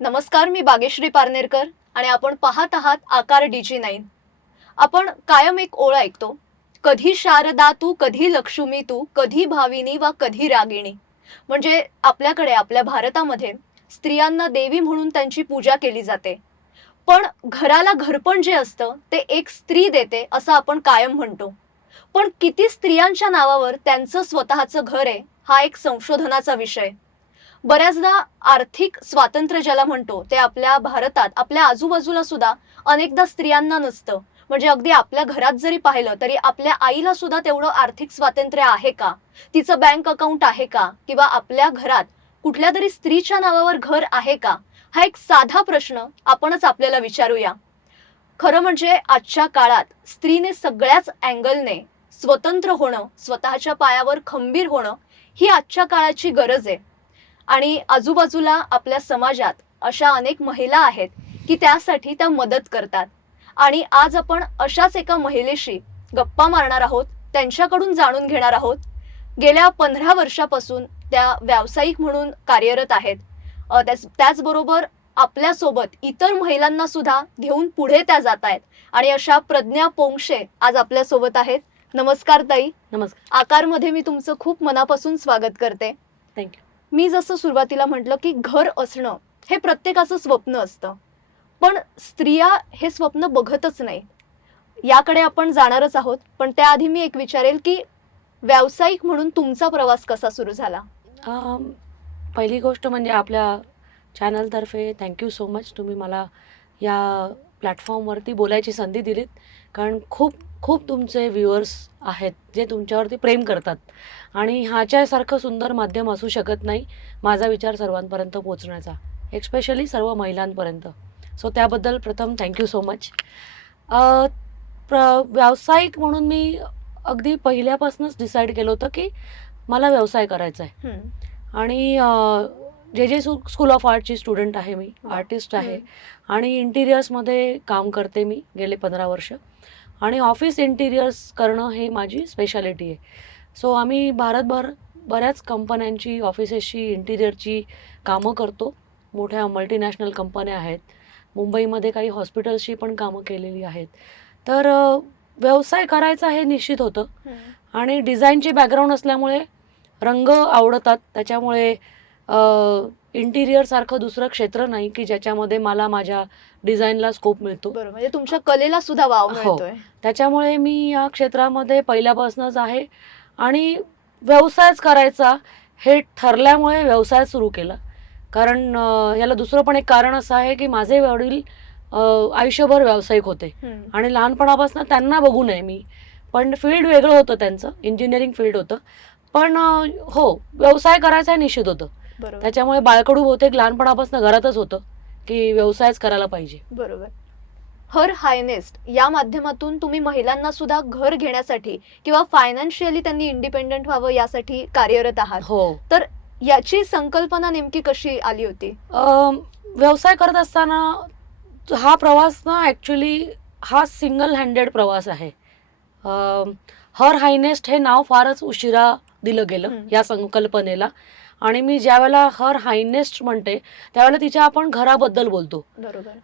नमस्कार मी बागेश्री पारनेरकर आणि आपण पाहत आहात आकार डीजी नाईन. आपण कायम एक ओळ ऐकतो कधी शारदा तू कधी लक्ष्मी तू कधी भाविनी वा कधी रागिणी. म्हणजे आपल्याकडे आपल्या भारतामध्ये स्त्रियांना देवी म्हणून त्यांची पूजा केली जाते. पण घराला घरपण जे असतं ते एक स्त्री देते असं आपण कायम म्हणतो. पण किती स्त्रियांच्या नावावर त्यांचं स्वतःचं घर आहे हा एक संशोधनाचा विषय. बऱ्याचदा आर्थिक स्वातंत्र्य ज्याला म्हणतो ते आपल्या भारतात आपल्या आजूबाजूला सुद्धा अनेकदा स्त्रियांना नसतं. म्हणजे अगदी आपल्या घरात जरी पाहिलं तरी आपल्या आईला सुद्धा तेवढं आर्थिक स्वातंत्र्य आहे का? तिचं बँक अकाउंट आहे का? किंवा आपल्या घरात कुठल्या तरी स्त्रीच्या नावावर घर आहे का? हा एक साधा प्रश्न आपणच आपल्याला विचारूया. खरं म्हणजे आजच्या काळात स्त्रीने सगळ्याच अँगलने स्वतंत्र होणं स्वतःच्या पायावर खंबीर होणं ही आजच्या काळाची गरज आहे. आणि आजूबाजूला आपल्या समाजात अशा अनेक महिला आहेत की त्यासाठी त्या मदत करतात. आणि आज आपण अशाच एका महिलेशी गप्पा मारणार आहोत त्यांच्याकडून जाणून घेणार आहोत. गेल्या पंधरा वर्षापासून त्या व्यावसायिक म्हणून कार्यरत आहेत. त्याच त्याचबरोबर आपल्यासोबत इतर महिलांना सुद्धा घेऊन पुढे त्या जात आहेत. आणि अशा प्रज्ञा पोंक्षे आज आपल्यासोबत आहेत. नमस्कार ताई. नमस्कार. आकारमध्ये मी तुमचं खूप मनापासून स्वागत करते. थँक्यू मी जसं सुरुवातीला म्हटलं की घर असणं हे प्रत्येकाचं स्वप्न असतं. पण स्त्रिया हे स्वप्न बघतच नाही. याकडे आपण जाणारच आहोत. पण त्याआधी मी एक विचारेल की व्यावसायिक म्हणून तुमचा प्रवास कसा सुरू झाला? पहिली गोष्ट म्हणजे आपल्या चॅनलतर्फे थँक्यू सो मच तुम्ही मला या प्लॅटफॉर्मवरती बोलायची संधी दिलीत. कारण खूप खूप तुमचे व्ह्युअर्स आहेत जे तुमच्यावरती प्रेम करतात. आणि ह्याच्यासारखं सुंदर माध्यम असू शकत नाही माझा विचार सर्वांपर्यंत पोचण्याचा एक्स्पेशली सर्व महिलांपर्यंत. सो त्याबद्दल प्रथम थँक्यू सो मच प्र व्यावसायिक म्हणून मी अगदी पहिल्यापासूनच डिसाईड केलं होतं की मला व्यवसाय करायचा आहे. आणि जे जे स्कूल ऑफ आर्टची स्टुडंट आहे मी. आर्टिस्ट आहे. आणि इंटिरियर्समध्ये काम करते मी गेले पंधरा वर्ष. आणि ऑफिस इंटिरियर्स करणं हे माझी स्पेशालिटी आहे. सो आम्ही भारतभर बऱ्याच कंपन्यांची ऑफिसेसची इंटिरियरची कामं करतो. मोठ्या मल्टीनॅशनल कंपन्या आहेत. मुंबईमध्ये काही हॉस्पिटल्सची पण कामं केलेली आहेत. तर व्यवसाय करायचा हे निश्चित होतं. आणि डिझाईनची बॅकग्राऊंड असल्यामुळे रंग आवडतात. त्याच्यामुळे इंटिरियरसारखं दुसरं क्षेत्र नाही की ज्याच्यामध्ये मला माझ्या डिझाईनला स्कोप मिळतो. बरोबर म्हणजे तुमच्या कलेला सुद्धा वाव हो. मिळतोय. त्याच्यामुळे मी या क्षेत्रामध्ये पहिल्यापासूनच आहे आणि व्यवसायच करायचा हे ठरल्यामुळे व्यवसाय सुरू केला. कारण अ, याला दुसरं पण एक कारण असं आहे की माझे वडील अ, आयुष्यभर व्यावसायिक होते हम्म. आणि लहानपणापासून त्यांना बघू नये मी. पण फील्ड वेगळं होतं त्यांचं इंजिनिअरिंग फील्ड होतं. पण अ, हो व्यवसाय करायचा हे निश्चित होतं. बरोबर. त्याच्यामुळे बाळकडू बहुतेक लहानपणापासून घरातच होतं की व्यवसायच करायला पाहिजे. बरोबर. हर हायनेस्ट या माध्यमातून तुम्ही महिलांना सुद्धा घर घेण्यासाठी किंवा फायनान्शियली त्यांनी इंडिपेंडंट व्हावं यासाठी कार्यरत आहात. हो. याची संकल्पना नेमकी कशी आली होती? अम, व्यवसाय करत असताना हा प्रवास ना ॲक्च्युली हा सिंगल हँडेड प्रवास आहे. अम, हर हायनेस्ट हे नाव फारच उशिरा दिलं गेलं हम्म. या संकल्पनेला. आणि मी ज्यावेळेला हर हायनेस्ट म्हणते त्यावेळेला तिच्या आपण घराबद्दल बोलतो.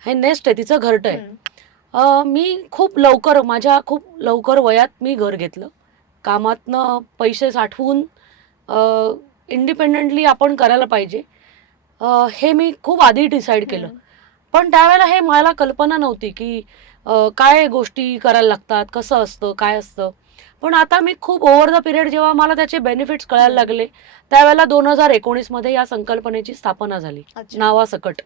हे नेस्ट आहे तिचं घरटं आहे. मी खूप लवकर माझ्या खूप लवकर वयात मी घर घेतलं. कामातनं पैसे साठवून इंडिपेंडंटली आपण करायला पाहिजे. हे मी खूप आधी डिसाईड केलं. पण त्यावेळेला हे मला कल्पना नव्हती की काय गोष्टी करायला लागतात कसं असतं काय असतं. पण आता मी खूप ओव्हर द पिरियड जेव्हा मला त्याचे बेनिफिट्स कळायला लागले त्यावेळेला दोन हजार एकोणीसमध्ये या संकल्पनेची स्थापना झाली. नावासकट.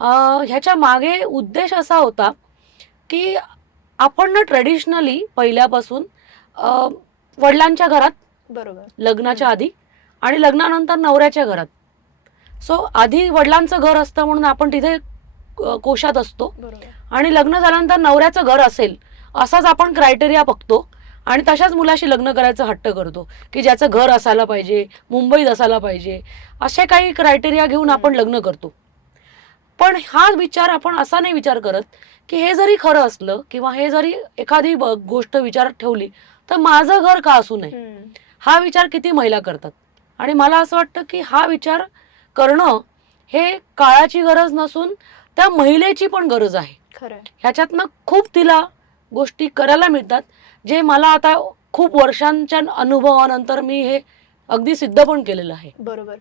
ह्याच्या मागे उद्देश असा होता की आपण ना ट्रेडिशनली पहिल्यापासून वडिलांच्या घरात बरोबर. लग्नाच्या आधी आणि लग्नानंतर नवऱ्याच्या घरात. सो आधी वडिलांचं घर असतं म्हणून आपण तिथे कोशात असतो. आणि लग्न झाल्यानंतर नवऱ्याचं घर असेल असाच आपण क्रायटेरिया बघतो. आणि तशाच मुलाशी लग्न करायचं हट्ट करतो की ज्याचं घर असायला पाहिजे मुंबईत असायला पाहिजे असे काही क्रायटेरिया घेऊन आपण लग्न करतो. पण हा विचार आपण असा नाही विचार करत की हे जरी खरं असलं किंवा हे जरी एखादी गोष्ट विचारात ठेवली तर माझं घर का असू नये. हा विचार किती महिला करतात? आणि मला असं वाटतं की हा विचार करणं हे काळाची गरज नसून त्या महिलेची पण गरज आहे. ह्याच्यातनं खूप तिला गोष्टी करायला मिळतात. जे मला आता खूप वर्षांच्या अनुभवानंतर मी हे अगदी सिद्ध पण केलेलं आहे. बरोबर.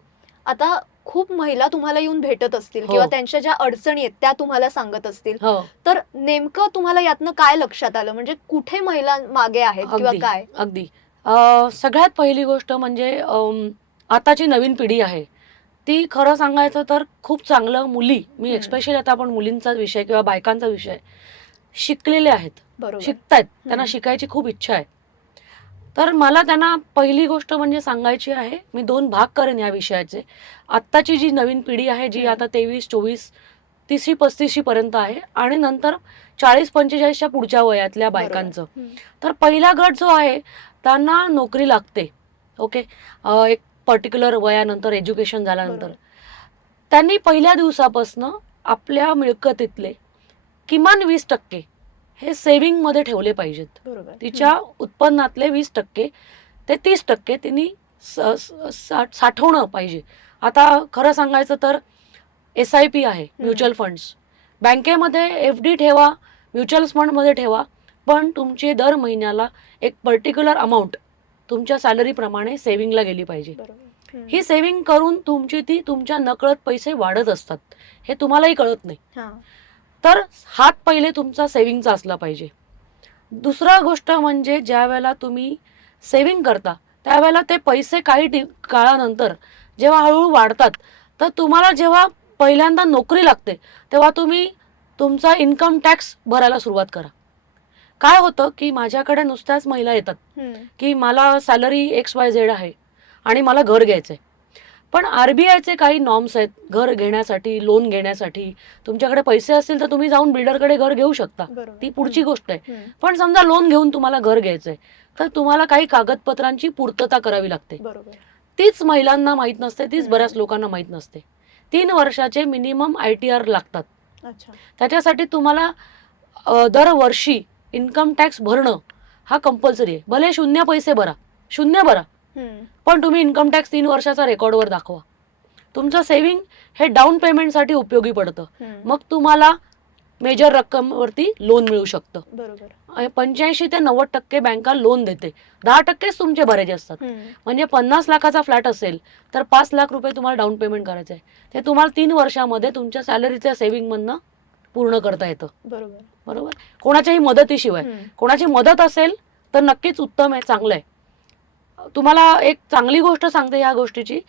आता खूप महिला तुम्हाला येऊन भेटत असतील हो. किंवा त्यांच्या ज्या अडचणी आहेत त्या तुम्हाला सांगत असतील. हो. तर नेमकं तुम्हाला यातनं काय लक्षात आलं? म्हणजे कुठे महिला मागे आहेत किंवा अगदी काय? अगदी. अं, सगळ्यात पहिली गोष्ट म्हणजे अं, आताची नवीन पिढी आहे. ती खरं सांगायचं तर खूप चांगलं मुली मी हम्म. एक्सपेशली आता आपण मुलींचा विषय किंवा बायकांचा विषय शिकलेले आहेत शिकतायत त्यांना. शिकायची खूप इच्छा आहे तर मला त्यांना पहिली गोष्ट म्हणजे सांगायची आहे मी दोन भाग करेन या विषयाचे आत्ताची जी नवीन पिढी आहे जी. आता तेवीस चोवीस तिसरी पस्तीसशी पर्यंत आहे आणि नंतर चाळीस पंचेचाळीसच्या पुढच्या वयातल्या. बायकांचं. तर पहिला गट जो आहे त्यांना नोकरी लागते ओके एक पर्टिक्युलर वयानंतर एज्युकेशन झाल्यानंतर. त्यांनी पहिल्या दिवसापासनं आपल्या मिळकतीतले किमान वीस टक्के हे सेव्हिंगमध्ये ठेवले पाहिजेत. बरोबर. तिच्या उत्पन्नातले वीस टक्के ते तीस टक्के तिने स- स- सा- साठवणं पाहिजे. आता खरं सांगायचं तर एस आय पी आहे म्युच्युअल फंड्स. बँकेमध्ये एफ डी ठेवा म्युच्युअल फंडमध्ये ठेवा पण तुमची दर महिन्याला एक पर्टिक्युलर अमाऊंट तुमच्या सॅलरीप्रमाणे सेव्हिंगला गेली पाहिजे. बरोबर. हम्म. ही सेव्हिंग करून तुमची ती तुमच्या नकळत पैसे वाढत असतात. हे तुम्हालाही कळत नाही. हा. तर हात पहिले तुमचा सेव्हिंगचा असला पाहिजे. दुसरा गोष्ट म्हणजे ज्या वेळेला तुम्ही सेव्हिंग करता त्यावेळेला ते पैसे काही टी काळानंतर जेव्हा हळूहळू वाढतात तर तुम्हाला जेव्हा पहिल्यांदा नोकरी लागते तेव्हा तुम्ही तुमचा इन्कम टॅक्स भरायला सुरुवात करा. काय होतं की माझ्याकडे नुसत्याच महिला येतात. की मला सॅलरी एक्स वाय झेड आहे आणि मला घर घ्यायचं आहे पण आर बी आयचे काही नॉर्म्स आहेत घर घेण्यासाठी लोन घेण्यासाठी. तुमच्याकडे पैसे असतील तर तुम्ही जाऊन बिल्डरकडे घर घेऊ शकता. ती पुढची गोष्ट आहे. पण समजा लोन घेऊन तुम्हाला घर घ्यायचंय तर तुम्हाला काही कागदपत्रांची पूर्तता करावी लागते. तीच महिलांना माहीत नसते तीच. बऱ्याच लोकांना माहीत नसते. तीन वर्षाचे मिनिमम आय टी आर लागतात. त्याच्यासाठी तुम्हाला दरवर्षी इन्कम टॅक्स भरणं हा कंपल्सरी आहे. भले शून्य पैसे भरा शून्य भरा. पण तुम्ही इन्कम टॅक्स तीन वर्षाचा रेकॉर्डवर दाखवा. तुमचं सेव्हिंग हे डाऊन पेमेंटसाठी उपयोगी पडतं. मग तुम्हाला मेजर रक्कमवरती लोन मिळू शकतं. बरोबर. पंच्याऐंशी ते नव्वद टक्के बँका लोन देते. दहा टक्केच तुमचे भरायचे असतात. म्हणजे पन्नास लाखाचा फ्लॅट असेल तर पाच लाख रुपये तुम्हाला डाऊन पेमेंट करायचं आहे ते तुम्हाला तीन वर्षामध्ये तुमच्या सॅलरीच्या सेव्हिंगमधनं पूर्ण करता येतं. बरोबर. बरोबर? कोणाच्याही मदतीशिवाय. कोणाची मदत असेल तर नक्कीच उत्तम आहे चांगलं आहे. तुम्हाला एक चांगली गोष्ट सांगते या गोष्टीची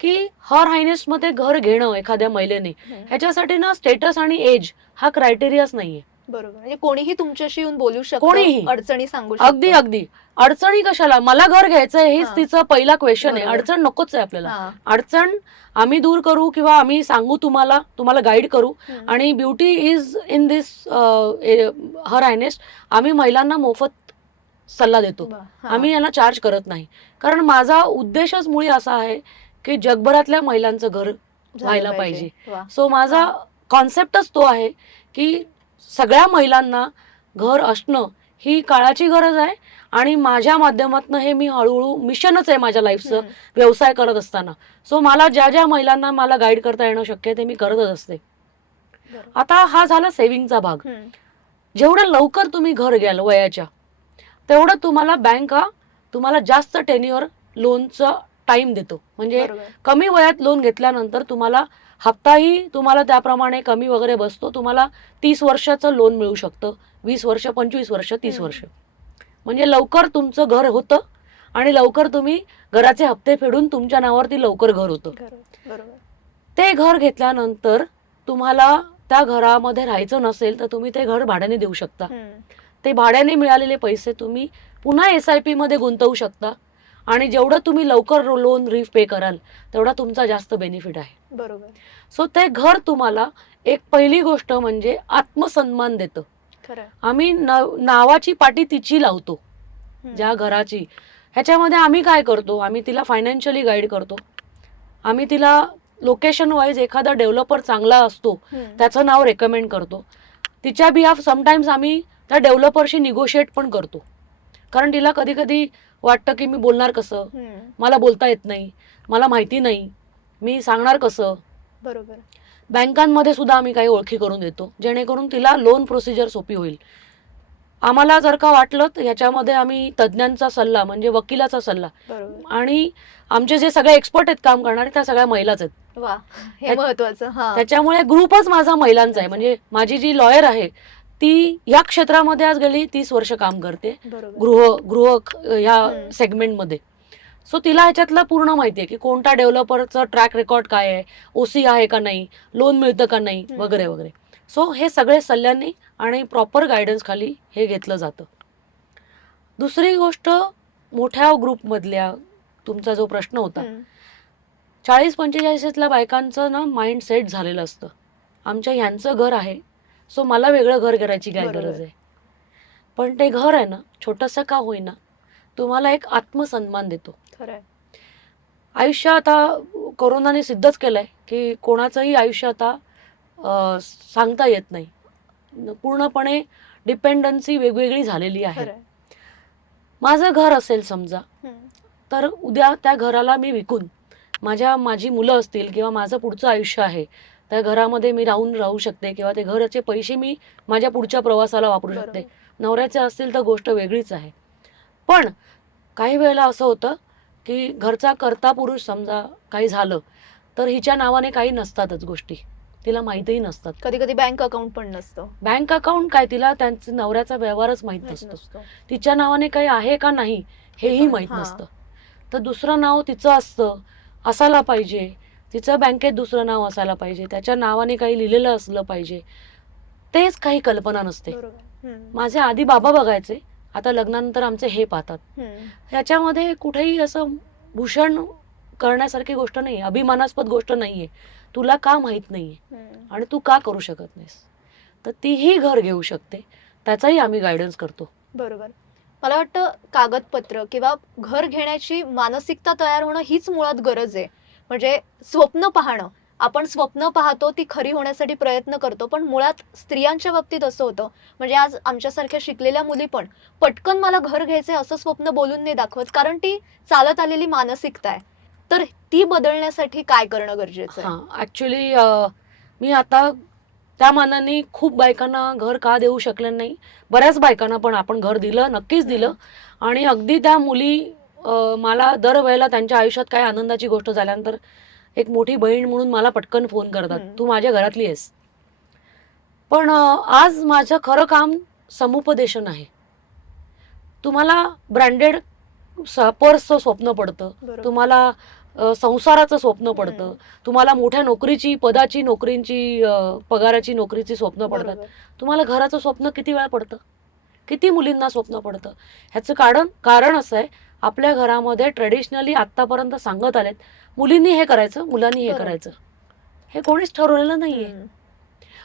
की हर हायनेसमध्ये घर घेणं एखाद्या महिलेने. ह्याच्यासाठी ना स्टेटस आणि एज हा क्रायटेरियाच नाहीये बरोबर म्हणजे कोणीही तुमच्याशी येऊन बोलू शकतो कोणीही. अडचणी सांगू अगदी शकतो. अगदी अडचणी कशाला मला घर घ्यायचंय हेच. तिचा पहिला क्वेश्चन आहे. अडचण नकोच आहे आपल्याला. अडचण आम्ही दूर करू किंवा आम्ही सांगू तुम्हाला तुम्हाला गाईड करू. आणि beauty is in this her highest आम्ही महिलांना मोफत सल्ला देतो. आम्ही याला चार्ज करत नाही कारण माझा उद्देशच मुळी असा आहे की जगभरातल्या महिलांचं घर व्हायला पाहिजे. सो माझा कॉन्सेप्टच तो आहे की सगळ्या महिलांना घर असणं ही काळाची गरज आहे आणि माझ्या माध्यमातून हे मी हळूहळू मिशनच आहे माझ्या लाईफचं. व्यवसाय करत असताना सो मला ज्या ज्या महिलांना मला गाईड करता येणं शक्य आहे ते मी करतच असते. आता हा झाला सेव्हिंगचा भाग. जेवढं लवकर तुम्ही घर घ्याल वयाच्या तेवढं तुम्हाला बँक तुम्हाला जास्त टेन्युअर लोनचा टाइम देतो म्हणजे. कमी वयात लोन घेतल्यानंतर तुम्हाला हप्ताही तुम्हाला त्याप्रमाणे कमी वगैरे बसतो तुम्हाला तीस वर्षाचं लोन मिळू शकतं वीस वर्ष पंचवीस वर्ष तीस. वर्ष म्हणजे लवकर तुमचं घर होतं आणि लवकर तुम्ही घराचे हप्ते फेडून तुमच्या नावावरती लवकर घर होतं. ते घर घेतल्यानंतर तुम्हाला त्या घरामध्ये राहायचं नसेल तर तुम्ही ते घर भाड्याने देऊ शकता. ते भाड्याने मिळालेले पैसे तुम्ही पुन्हा एस आय पीमध्ये गुंतवू शकता. आणि जेवढं तुम्ही लवकर लोन रीफ पे कराल तेवढा तुमचा जास्त बेनिफिट आहे. बरोबर. सो ते घर तुम्हाला एक पहिली गोष्ट म्हणजे आत्मसन्मान देतं. आम्ही नावाची पाटी तिची लावतो. ज्या घराची. ह्याच्यामध्ये आम्ही काय करतो आम्ही तिला फायनान्शियली गाईड करतो. आम्ही तिला लोकेशन वाईज एखादा डेव्हलपर चांगला असतो. त्याचं नाव रेकमेंड करतो. तिच्या बिहाफ समटाईम्स आम्ही त्या डेव्हलपरशी निगोशिएट पण करतो. कारण तिला कधी कधी वाटतं की मी बोलणार कसं. मला बोलता येत नाही. मला माहिती नाही. मी सांगणार कसं? बरोबर. बँकांमध्ये सुद्धा आम्ही काही ओळखी करून देतो. जेणेकरून तिला लोन प्रोसिजर सोपी होईल. आम्हाला जर का वाटलं तर ह्याच्यामध्ये आम्ही तज्ज्ञांचा सल्ला म्हणजे वकिलाचा सल्ला आणि आमचे जे सगळे एक्सपर्ट आहेत काम करणारे त्या सगळ्या महिलाच आहेत. वा हे महत्वाचं त्याच्यामुळे ग्रुपच माझा महिलांचा आहे. म्हणजे माझी जी लॉयर आहे ती या क्षेत्रामध्ये आज गेली तीस वर्ष काम करते गृह गृह हम्म. सेगमेंटमध्ये सो तिला ह्याच्यातलं पूर्ण माहिती आहे की कोणत्या डेव्हलपरचं ट्रॅक रेकॉर्ड काय आहे ओसी आहे का नाही लोन मिळतं का नाही. वगैरे वगैरे सो हे सगळे सल्ल्यांनी आणि प्रॉपर गायडन्स खाली हे घेतलं जातं दुसरी गोष्ट मोठ्या ग्रुपमधल्या तुमचा जो प्रश्न होता. चाळीस पंचेचाळीसच्या बायकांचं ना माइंड सेट झालेलं असतं आमच्या ह्यांचं घर आहे सो मला वेगळं घर करायची काय. गरज आहे. पण ते घर आहे ना छोटंसं का होईना तुम्हाला एक आत्मसन्मान देतो. आयुष्य आता कोरोनाने सिद्धच केलंय की कोणाचंही आयुष्य आता सांगता येत नाही. पूर्णपणे डिपेंडन्सी वेगवेगळी झालेली आहे. माझं घर असेल समजा. तर उद्या त्या घराला मी विकून माझ्या माझी मुलं असतील किंवा माझं पुढचं आयुष्य आहे त्या घरामध्ये मी राहून राहू शकते किंवा ते घराचे पैसे मी माझ्या पुढच्या प्रवासाला वापरू शकते. नवऱ्याचे असतील तर गोष्ट वेगळीच आहे. पण काही वेळेला असं होतं की घरचा करता पुरुष समजा काही झालं तर हिच्या नावाने काही नसतातच गोष्टी. तिला माहीतही नसतात. कधी कधी बँक अकाउंट पण नसतं. बँक अकाउंट काय? तिला त्यांचा नवऱ्याचा व्यवहारच माहीत नसतो. तिच्या नावाने काही आहे का नाही हेही माहीत. नसतं. तर दुसरं नाव तिचं असतं असायला पाहिजे. तिचं बँकेत दुसरं नाव असायला पाहिजे. त्याच्या नावाने काही लिहिलेलं असलं पाहिजे. तेच काही कल्पना नसते. माझे आधी बाबा बघायचे. आता लग्नानंतर आमचे हे पाहतात. ह्याच्यामध्ये कुठेही असं भूषण करण्यासारखी गोष्ट नाही अभिमानास्पद गोष्ट नाहीये. तुला का माहीत नाहीये. आणि तू का करू शकत नाहीस? तर तीही घर घेऊ शकते. त्याचाही आम्ही गायडन्स करतो. बरोबर. मला वाटतं कागदपत्र किंवा घर घेण्याची मानसिकता तयार होणं हीच मुळात गरज आहे. म्हणजे स्वप्न पाहणं. आपण स्वप्न पाहतो ती खरी होण्यासाठी प्रयत्न करतो पण मुळात स्त्रियांच्या बाबतीत असं होतं. म्हणजे आज आमच्यासारख्या शिकलेल्या मुली पण पटकन मला घर घ्यायचंय असं स्वप्न बोलून नाही दाखवत कारण ती चालत आलेली मानसिकता आहे. तर ती बदलण्यासाठी काय करणं गरजेचं आहे? मी आता त्या मानाने खूप बायकांना घर का देऊ शकले नाही. बऱ्याच बायकांना पण आपण घर दिलं नक्कीच दिलं. आणि अगदी त्या मुली मला दरवेळेला त्यांच्या आयुष्यात काय आनंदाची गोष्ट झाल्यानंतर एक मोठी बहीण म्हणून मला पटकन फोन करतात. तू माझ्या घरातली आहेस. पण आज माझं खरं काम समुपदेशन आहे. तुम्हाला ब्रँडेड पर्सचं स्वप्न पडतं. तुम्हाला संसाराचं स्वप्न पडतं. तुम्हाला मोठ्या नोकरीची पदाची नोकरींची पगाराची नोकरीची स्वप्न पडतात. तुम्हाला घराचं स्वप्न किती वेळा पडतं? किती मुलींना स्वप्न पडतं? ह्याचं कारण कारण असं आहे आपल्या घरामध्ये ट्रेडिशनली आत्तापर्यंत सांगत आलेत मुलींनी हे करायचं मुलांनी हे. करायचं. हे कोणीच ठरवलेलं नाहीये.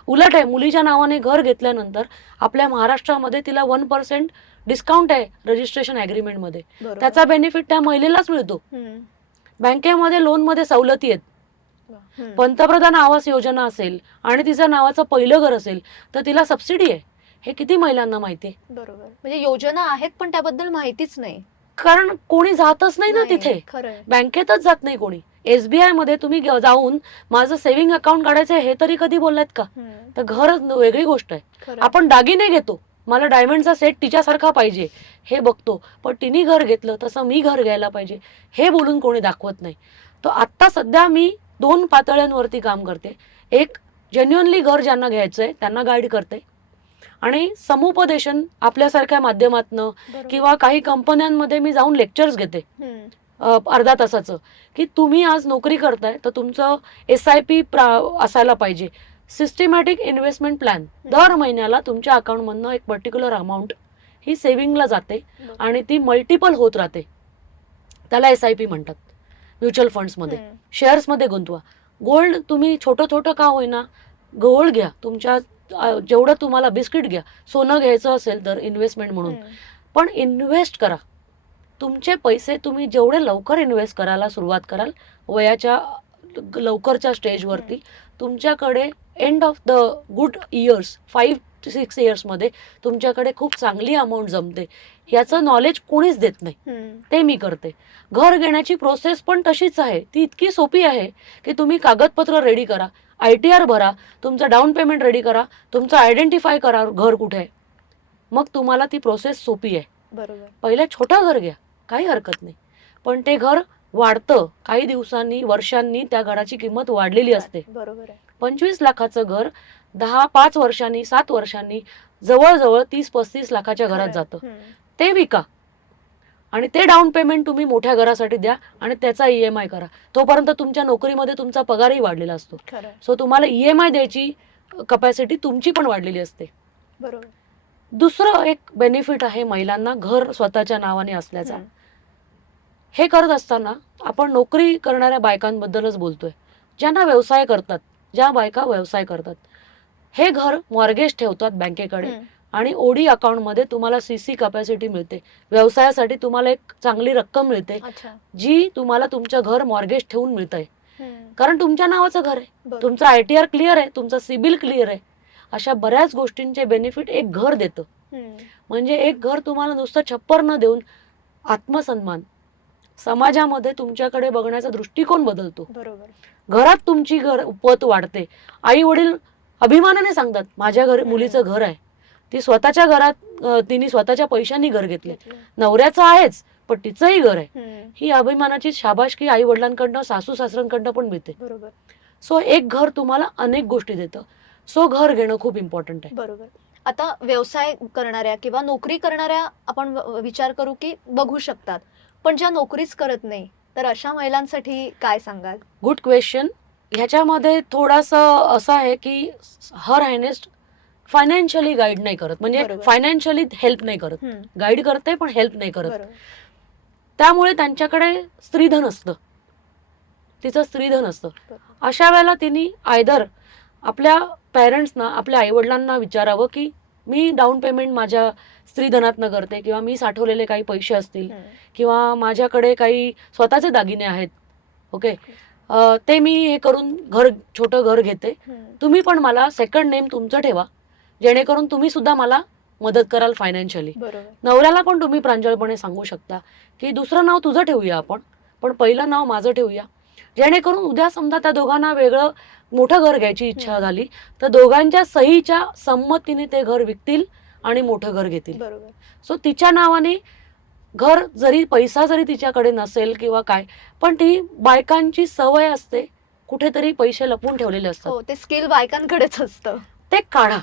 उलट आहे मुलीच्या नावाने घर घेतल्यानंतर आपल्या महाराष्ट्रामध्ये तिला वन पर्सेंट डिस्काउंट आहे रजिस्ट्रेशन ॲग्रीमेंटमध्ये बरोबर. त्याचा बेनिफिट त्या महिलेलाच मिळतो. बँकेमध्ये लोनमध्ये सवलती आहेत. पंतप्रधान आवास योजना असेल आणि तिचं नावाचं पहिलं घर असेल तर तिला सबसिडी आहे. हे किती महिलांना माहिती आहे? बरोबर. म्हणजे योजना आहेत पण त्याबद्दल माहितीच नाही. कारण कोणी जातच नाही ना तिथे. बँकेतच जात नाही कोणी. एसबीआयमध्ये तुम्ही जाऊन माझं सेव्हिंग अकाउंट काढायचं आहे हे तरी कधी बोललात का. तर घर वेगळी गोष्ट आहे. आपण दागिने घेतो. मला डायमंडचा सेट तिच्यासारखा पाहिजे. हे बघतो. पण तिने घर घेतलं तसं मी घर घ्यायला पाहिजे. हे बोलून कोणी दाखवत नाही. तर आत्ता सध्या मी दोन पातळ्यांवरती काम करते. एक जेन्युअनली घर ज्यांना घ्यायचंय त्यांना गाईड करते. आणि समुपदेशन आपल्यासारख्या माध्यमातनं. किंवा काही कंपन्यांमध्ये मी जाऊन लेक्चर्स घेते. अर्धा तासाचं. की तुम्ही आज नोकरी करताय तर तुमचं एस आय पी असायला पाहिजे. सिस्टमॅटिक इन्व्हेस्टमेंट प्लॅन दर महिन्याला तुमच्या अकाउंटमधनं एक पर्टिक्युलर अमाऊंट ही सेव्हिंगला जाते. आणि ती मल्टिपल होत राहते. त्याला एस आय पी म्हणतात. म्युच्युअल फंड्समध्ये. शेअर्समध्ये गुंतवा. गोल्ड तुम्ही छोटं छोटं का होईना गोल्ड घ्या. तुमच्या जेवढं तुम्हाला बिस्किट घ्या सोनं घ्यायचं असेल तर इन्व्हेस्टमेंट म्हणून. पण इन्व्हेस्ट करा. तुमचे पैसे तुम्ही जेवढे लवकर इन्व्हेस्ट करायला सुरुवात कराल वयाच्या लवकरच्या स्टेजवरती तुमच्याकडे end of the good years five six इयर्समध्ये तुमच्याकडे खूप चांगली अमाऊंट जमते. याचं नॉलेज कोणीच देत नाही. ते मी करते. घर घेण्याची प्रोसेस पण तशीच आहे. ती इतकी सोपी आहे की तुम्ही कागदपत्र रेडी करा. आय टी आर भरा तुमचं डाऊन पेमेंट रेडी करा तुमचं आयडेंटिफाय करा घर कुठे आहे. मग तुम्हाला ती प्रोसेस सोपी आहे. बरोबर. पहिलं छोटं घर घ्या काही हरकत नाही. पण ते घर वाढतं काही दिवसांनी वर्षांनी त्या घराची किंमत वाढलेली असते. बरोबर आहे. पंचवीस लाखाचं घर दहा पाच वर्षांनी सात वर्षांनी जवळजवळ तीस पस्तीस लाखाच्या घरात. जातं. हम्म. ते विका. आणि ते डाऊन पेमेंट तुम्ही मोठ्या घरासाठी द्या आणि त्याचा ई एम आय करा. तोपर्यंत तुमच्या नोकरीमध्ये तुमचा पगारही वाढलेला असतो. सो तुम्हाला ई एम आय द्यायची कपॅसिटी तुमची पण वाढलेली असते. बरोबर. दुसरं एक बेनिफिट आहे महिलांना घर स्वतःच्या नावाने असल्याचा. हे करत असताना आपण नोकरी करणाऱ्या बायकांबद्दलच बोलतोय. ज्यांना व्यवसाय करतात ज्या बायका व्यवसाय करतात हे घर मॉर्गेज ठेवतात बँकेकडे. आणि ओडी अकाउंटमध्ये तुम्हाला सी सी कपॅसिटी मिळते. व्यवसायासाठी तुम्हाला एक चांगली रक्कम मिळते जी तुम्हाला तुमचं घर मॉर्गेज ठेवून मिळत. आहे. कारण तुमच्या नावाचं घर आहे. तुमचं आय टी आर क्लिअर आहे तुमचं सिबिल क्लिअर आहे. अशा बऱ्याच गोष्टींचे बेनिफिट एक घर देतं. म्हणजे एक घर तुम्हाला नुसतं छप्पर न देऊन आत्मसन्मान समाजामध्ये तुमच्याकडे बघण्याचा दृष्टिकोन बदलतो. घरात तुमची घर पत वाढते. आई वडील अभिमानाने सांगतात माझ्या घर. मुलीचं घर आहे. ती स्वतःच्या घरात तिने स्वतःच्या पैशांनी घर घेतले. नवऱ्याचं आहेच पण तिचंही घर आहे. ही अभिमानाची शाबाशकी आई वडिलांकडनं सासू सासऱ्यांकडनं पण मिळते. बरोबर. सो एक घर तुम्हाला अनेक गोष्टी देतं. सो घर घेणं खूप इम्पॉर्टंट आहे. बरोबर. आता व्यवसाय करणाऱ्या किंवा नोकरी करणाऱ्या आपण विचार करू की बघू शकतात. पण ज्या नोकरीच करत नाही तर अशा महिलांसाठी काय सांगाल? गुड क्वेश्चन ह्याच्यामध्ये थोडंसं असं आहे की हर हायनेस्ट फायनान्शियली गाईड नाही करत म्हणजे. फायनान्शियली हेल्प नाही करत. गाईड करते पण हेल्प नाही करत त्यामुळे त्यांच्याकडे स्त्रीधन असतं तिचं स्त्रीधन असतं. अशा वेळेला तिने आयदर आपल्या पॅरेंट्सना आपल्या आईवडिलांना विचारावं की मी डाऊन पेमेंट माझ्या स्त्रीधनातनं करते किंवा मी साठवलेले काही पैसे असतील. किंवा माझ्याकडे काही स्वतःचे दागिने आहेत ओके ते मी हे करून घर छोटं घर घेते. तुम्ही पण मला सेकंड नेम तुमचं ठेवा जेणेकरून तुम्ही सुद्धा मला मदत कराल फायनान्शियली नवऱ्याला पण तुम्ही प्रांजळपणे सांगू शकता की दुसरं नाव तुझं ठेवूया आपण पण पहिलं नाव माझं ठेवूया. जेणेकरून उद्या समजा त्या दोघांना वेगळं मोठं घर घ्यायची इच्छा. झाली तर दोघांच्या सहीच्या संमतीने ते घर विकतील आणि मोठं घर घेतील. सो तिच्या नावाने घर जरी पैसा जरी तिच्याकडे नसेल किंवा काय पण ती बायकांची सवय असते कुठेतरी पैसे लपून ठेवलेले असतात. हो ते स्किल बायकांकडेच असतं. ते काढा.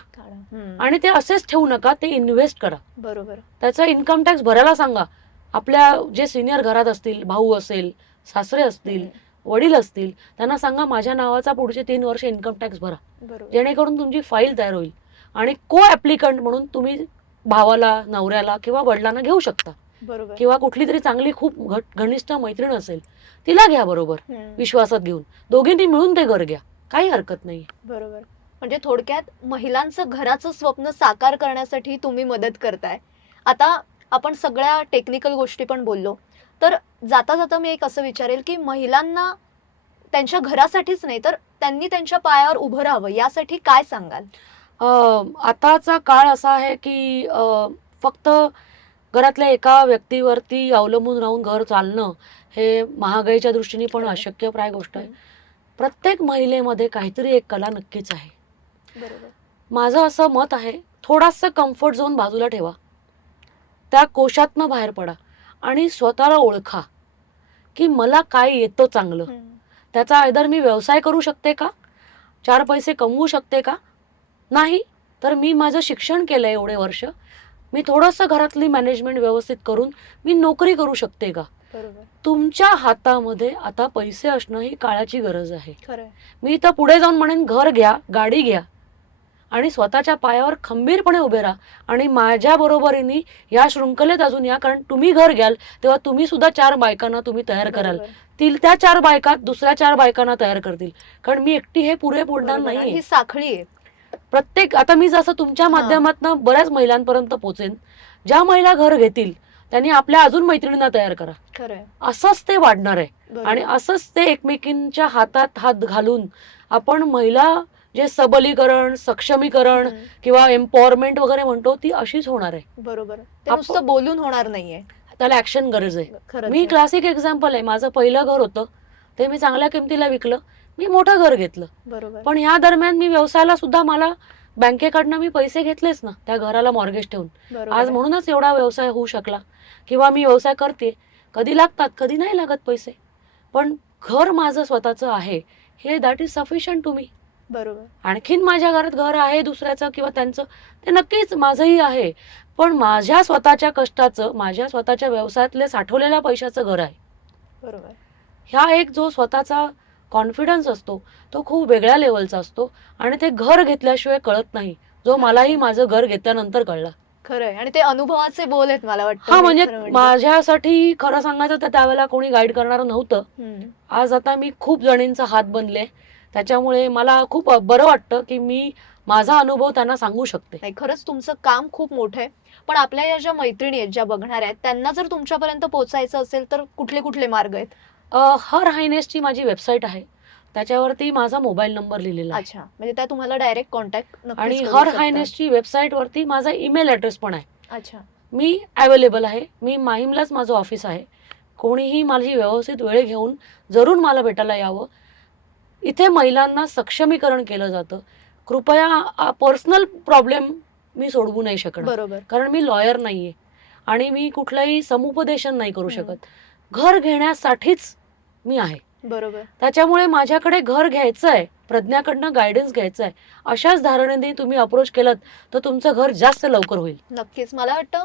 आणि ते असेच ठेवू नका ते इन्व्हेस्ट करा. बरोबर. त्याचा इन्कम टॅक्स भरायला सांगा. आपल्या जे सिनियर घरात असतील भाऊ असेल सासरे असतील. वडील असतील त्यांना सांगा माझ्या नावाचा पुढचे तीन वर्ष इन्कम टॅक्स भरा. बरोबर. जेणेकरून तुमची फाईल तयार होईल. आणि को ॲप्लिकंट म्हणून तुम्ही भावाला नवऱ्याला किंवा वडिलांना घेऊ शकता. बरोबर. किंवा कुठली तरी चांगली खूप घनिष्ठ मैत्रीण असेल तिला घ्या बरोबर. विश्वासात घेऊन. दोघींनी मिळून ते घर घ्या. काही हरकत नाही बरोबर. म्हणजे थोडक्यात महिलांचं घराचं स्वप्न साकार करण्यासाठी तुम्ही मदत करताय. आता आपण सगळ्या टेक्निकल गोष्टी पण बोललो. तर जाता जाता मी एक असं विचारेल की महिलांना त्यांच्या घरासाठीच नाही तर त्यांनी त्यांच्या पायावर उभं राहावं यासाठी काय सांगाल? आताचा काळ असा आहे की फक्त घरातल्या एका व्यक्तीवरती अवलंबून राहून घर चालणं हे महागाईच्या दृष्टीने पण. अशक्यप्राय गोष्ट आहे. प्रत्येक महिलेमध्ये काहीतरी एक कला नक्कीच आहे. माझं असं मत आहे थोडासा कम्फर्ट झोन बाजूला ठेवा. त्या कोशातनं बाहेर पडा आणि स्वतःला ओळखा की मला काय येतं चांगलं. त्याचा आयदर मी व्यवसाय करू शकते का? चार पैसे कमवू शकते का? नाही तर मी माझं शिक्षण केलं आहे एवढे वर्ष. मी थोडंसं घरातली मॅनेजमेंट व्यवस्थित करून मी नोकरी करू शकते का? तुमच्या हातामध्ये आता पैसे असणं ही काळाची गरज आहे. मी तर पुढे जाऊन म्हणेन घर घ्या गाडी घ्या. आणि स्वतःच्या पायावर खंबीरपणे उभे राहा. आणि माझ्या बरोबरीने या शृंखलेत अजून या कारण तुम्ही घर घ्याल तेव्हा तुम्ही सुद्धा चार बायकांना तुम्ही तयार कराल. तील त्या चार बायका दुसऱ्या चार बायकांना तयार करतील. कारण मी एकटी हे पुरे. आणि नाही ही साखळी आहे. प्रत्येक आता मी जसं तुमच्या. माध्यमातून बऱ्याच महिलांपर्यंत पोचेन. ज्या महिला घर घेतील त्यांनी आपल्या अजून मैत्रिणींना तयार करा. असंच ते वाढणार आहे. आणि असंच ते एकमेकींच्या हातात हात घालून आपण महिला जे सबलीकरण सक्षमीकरण किंवा एम्पॉवरमेंट वगैरे म्हणतो ती अशीच होणार आहे. बरोबर. ते नुसतं बोलून होणार नाहीये. त्याला ऍक्शन गरज आहे. मी. क्लासिक एक्झाम्पल आहे. माझं पहिलं घर होतं. ते मी चांगल्या किमतीला विकलं. मी मोठं घर घेतलं. बरोबर. पण ह्या दरम्यान मी व्यवसायाला सुद्धा मला बँकेकडनं मी पैसे घेतलेच ना. त्या घराला मॉर्गेज ठेवून. आज. म्हणूनच एवढा व्यवसाय होऊ शकला. किंवा मी व्यवसाय करते. कधी लागतात कधी नाही लागत पैसे. पण घर माझं स्वतःचं आहे. हे that is sufficient to me बरोबर. आणखीन माझ्या घरात घर आहे दुसऱ्याचं किंवा त्यांचं ते नक्कीच माझंही आहे. पण माझ्या स्वतःच्या कष्टाचं माझ्या स्वतःच्या व्यवसायातले साठवलेल्या पैशाचं घर आहे. बरोबर. ह्या एक जो स्वतःचा कॉन्फिडन्स असतो तो खूप वेगळ्या लेवलचा असतो आणि ते घर घेतल्याशिवाय कळत नाही. जो मलाही माझं घर घेतल्यानंतर कळला. खरंय. आणि ते अनुभवाचे बोल आहेत मला वाटतं. हा म्हणजे खरं माझ्यासाठी खरं सांगायचं तर त्यावेळेला कोणी गाईड करणारं नव्हतं. आज आता मी खूप जणींचा हात बनले. त्याच्यामुळे मला खूप बरं वाटतं की मी माझा अनुभव त्यांना सांगू शकते. नाही खरंच तुमचं काम खूप मोठं आहे. पण आपल्या या ज्या मैत्रिणी आहेत ज्या बघणार आहेत त्यांना जर तुमच्यापर्यंत पोहोचायचं असेल तर कुठले कुठले मार्ग आहेत? हर हायनेसची माझी वेबसाईट आहे. त्याच्यावरती माझा मोबाईल नंबर लिहिलेला अच्छा. म्हणजे त्या तुम्हाला डायरेक्ट कॉन्टॅक्ट आणि हर हायनेसची वेबसाईट वरती माझा ईमेल ॲड्रेस पण आहे. अच्छा. मी अवेलेबल आहे. मी माहीमलाच माझं ऑफिस आहे. कोणीही माझी व्यवस्थित वेळ घेऊन जरूर मला भेटायला यावं. इथे महिलांना सक्षमीकरण केलं जातं. कृपया पर्सनल प्रॉब्लेम मी सोडवू नाही शकणार. बरोबर. कारण मी लॉयर नाही आहे आणि मी कुठलंही समुपदेशन नाही करू. शकत. घर घेण्यासाठीच मी आहे. बरोबर. त्याच्यामुळे माझ्याकडे घर घ्यायचं आहे प्रज्ञाकडनं गायडन्स घ्यायचं आहे अशाच धारणेने तुम्ही अप्रोच केलं तर तुमचं घर जास्त लवकर होईल. नक्कीच. मला वाटतं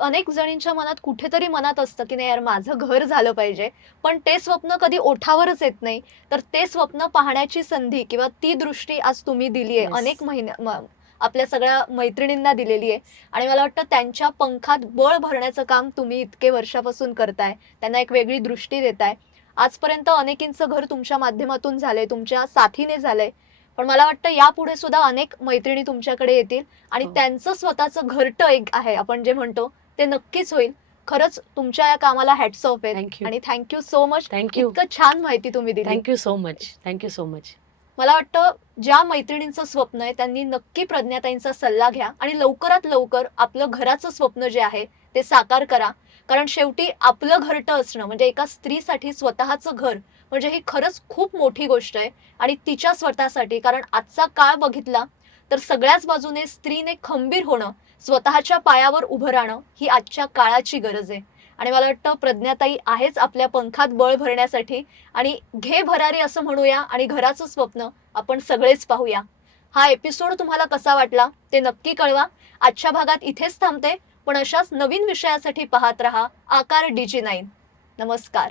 अनेक जणींच्या मनात कुठेतरी मनात असतं की नाही यार माझं घर झालं पाहिजे. पण ते स्वप्न कधी ओठावरच येत नाही. तर ते स्वप्न पाहण्याची संधी किंवा ती दृष्टी आज तुम्ही दिली आहे. Yes. अनेक महिन्या आपल्या सगळ्या मैत्रिणींना दिलेली आहे. आणि मला वाटतं त्यांच्या पंखात बळ भरण्याचं काम तुम्ही इतके वर्षापासून करताय. त्यांना एक वेगळी दृष्टी देताय. आजपर्यंत अनेकींचं घर तुमच्या माध्यमातून झालंय तुमच्या साथीने झालंय. पण मला वाटतं यापुढे सुद्धा अनेक मैत्रिणी तुमच्याकडे येतील. आणि हो. त्यांचं स्वतःचं घरटं एक आहे आपण जे म्हणतो. ते नक्कीच होईल. खरंच तुमच्या या कामाला हॅट्स ऑफ आहे थँक्यू आणि thank you so much thank you इतकं छान माहिती तुम्ही दिली. Thank you so much thank you so much मला वाटतं ज्या मैत्रिणींचं स्वप्न आहे त्यांनी नक्की प्रज्ञाताईंचा सल्ला घ्या आणि लवकरात लवकर आपलं घराचं स्वप्न जे आहे ते साकार करा. कारण शेवटी आपलं घरटं असणं म्हणजे एका स्त्रीसाठी स्वतःचं घर म्हणजे ही खरंच खूप मोठी गोष्ट आहे. आणि तिच्या स्वतःसाठी कारण आजचा काळ बघितला तर सगळ्याच बाजूने स्त्रीने खंबीर होणं स्वतःच्या पायावर उभं राहणं ही आजच्या काळाची गरज आहे. आणि मला वाटतं प्रज्ञाताई आहेच आपल्या पंखात बळ भरण्यासाठी. आणि घे भरारी असं म्हणूया आणि घराचं स्वप्न आपण सगळेच पाहूया. हा एपिसोड तुम्हाला कसा वाटला ते नक्की कळवा. आजच्या भागात इथेच थांबते. पण अशाच नवीन विषयासाठी पाहत रहा आकार डीजी नाईन. नमस्कार.